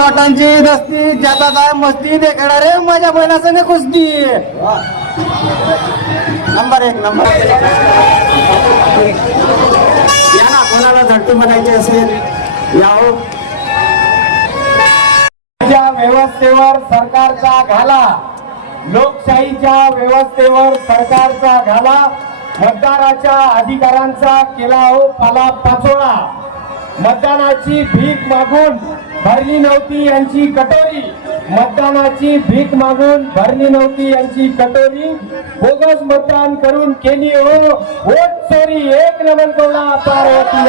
खोटांची दस्ती ज्याचा काय मस्ती देखडा रे माझ्या बहिणाचं संग कुस्ती नंबर एक नंबर या ना कोणाला झट्टू म्हणायचे असेल? या हो व्यवस्थेवर सरकारचा घाला. लोकशाहीच्या व्यवस्थेवर सरकारचा घाला. मतदाराच्या अधिकारांचा केला हो पाला पाचोळा. मतदानाची भीक मागून भरली नव्हती यांची कटोरी. मतदानाची भीक मागून भरली नव्हती यांची कटोरी. बोगस मतदान करून केली हो. वोट चोरी. एक नमन कोणा पार्वती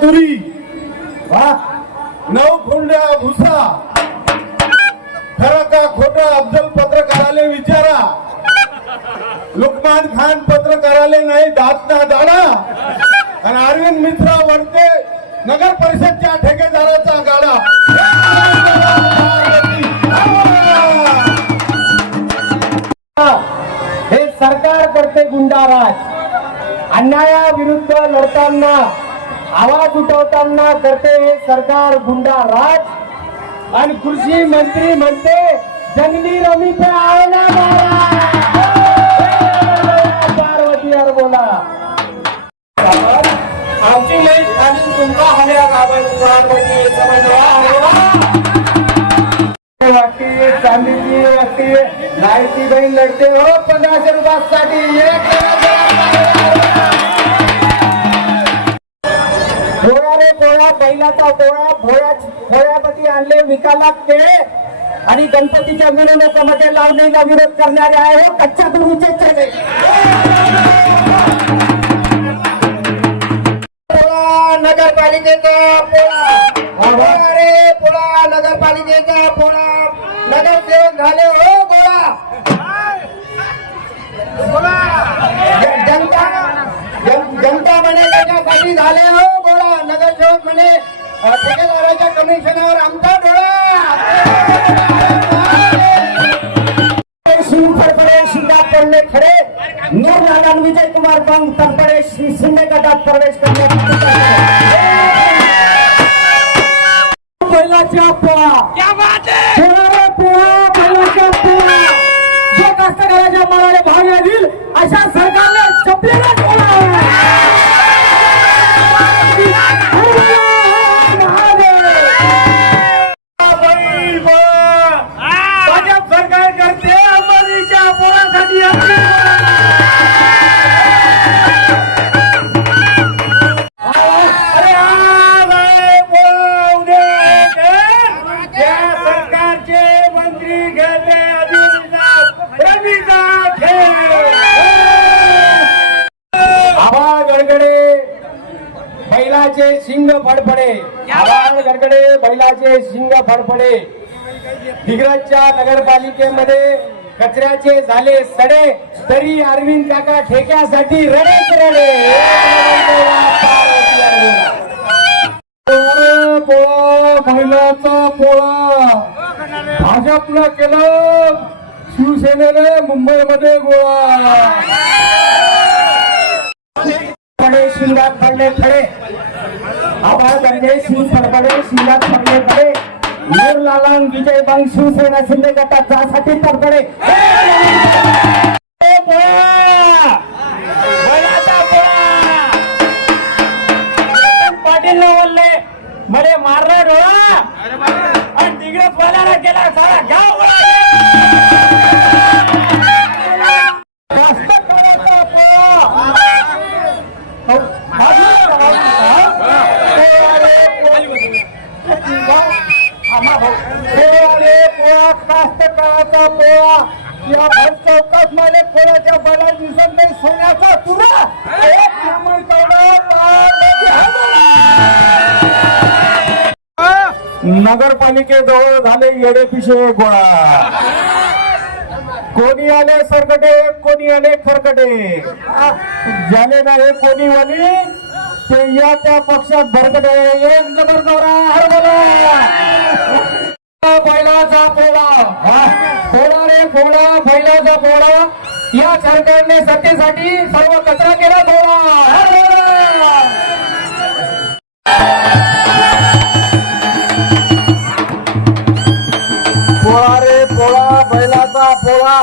तुरी नऊ खोंड्या भुसा. खरं का खोटं? अफजल पत्रकाराले विचारा. लुकमान खान पत्रकाराले नाही दात ना दाडा आणि अरविंद मिश्रा वरते नगर परिषदच्या ठेकेदाराचा गाडा. हे सरकार करते गुंडाराज. अन्यायाविरुद्ध लढताना आवाज उठवताना करते हे सरकार गुंडाराज. आणि कृषी मंत्री म्हणते जंगली रमी पे आहे पार्वती बोला. आमची लई आणि तुमचा हल्या गावाची वाटते चांदीची वाटते लाईटी बहीण लढते. हो पंधराशे रुपयासाठी एक पोळा रे पोळा बैलाचा पोळा भोळ्या भोळ्यापती आणले विका ते आणि गणपतीच्या मिरवणुकामध्ये लावणीला विरोध करणारे आहे. हो कच्च्या दुरीचे चेले. नगरपालिकेचा पोळा पोळा रे पोळा नगरपालिकेचा पोळा नगरसेवक झाले हो गोळा. जनता जन- जनता म्हणे त्याच्यासाठी झाले हो गोळा. नगरसेवक म्हणे ठेकेदाराच्या कमिशनावर आमचा डोळा. फडफडे पडले खरे. नूर नारायण विजय कुमार बंग तडफडे श्री शिंदे गटात प्रवेश करण्याची बैलाच्या पोळा पोळा रे पोळा बैलाच्या पोळा जे कास्तकाराच्या मालाला भाव येईल अशा सरकारने चपलेला बैलाचे शिंग फडफडे. आभाळ गडगडे बैलाचे शिंग फडफडे. दिग्रजच्या नगरपालिकेमध्ये कचऱ्याचे झाले सडे. तरी अरविंद काका ठेक्यासाठी रडेच रडे. पोळा, पोळा, महिलाचा पोळा. भाजपनं केलं शिवसेनेने मुंबईमध्ये गोळा. पडे शिंगात पडले खडे. आभाळ गंगे शिव शिंगात पडले खडे लालांग विजय बंग शिवसेना शिंदे गटात जासाठी! रतन पाटील न बोलले मले मारला डोळा. आणि तिकडे केला सारा गाव कास्तकाराचा पोळा या भर चौकात मध्ये पोळ्याच्या बला दिसत नाही सोन्याचा तुरा. नगरपालिकेजवळ झाले येडे पिशे गोळा. कोणी आले सरकटे कोणी आले खरकटे. झाले नाही कोणी वाली ते या त्या पक्षात भरकटे. एक नंबर नवरा हरबला बैलाचा पोळा रे बैलाचा पोळा या सरकारने सत्तेसाठी सर्व कचरा केला पोळा रे पोळा बैलाचा पोळा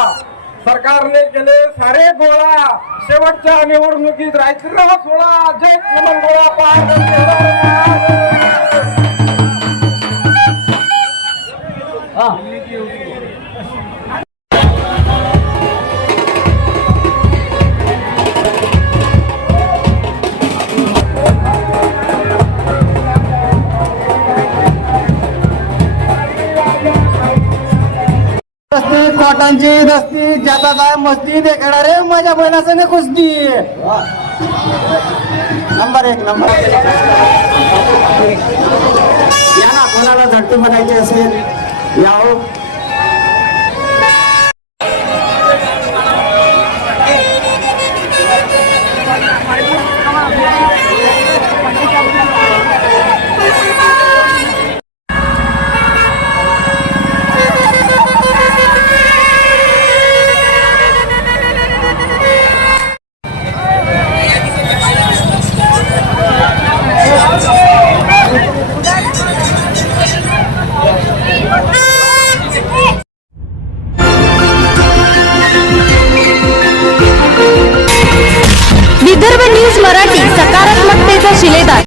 सरकारने केले सारे गोळा शेवटच्या निवडणुकीत रायचूर सोळा जय कमल गोळा पार दस्ती दस्ती ज्याचा काय मस्ती देखणार रे माझ्या बहिणाचं संग कुस्ती. नंबर एक नंबर या ना कोणाला झट्टू बनायचे असेल या हो.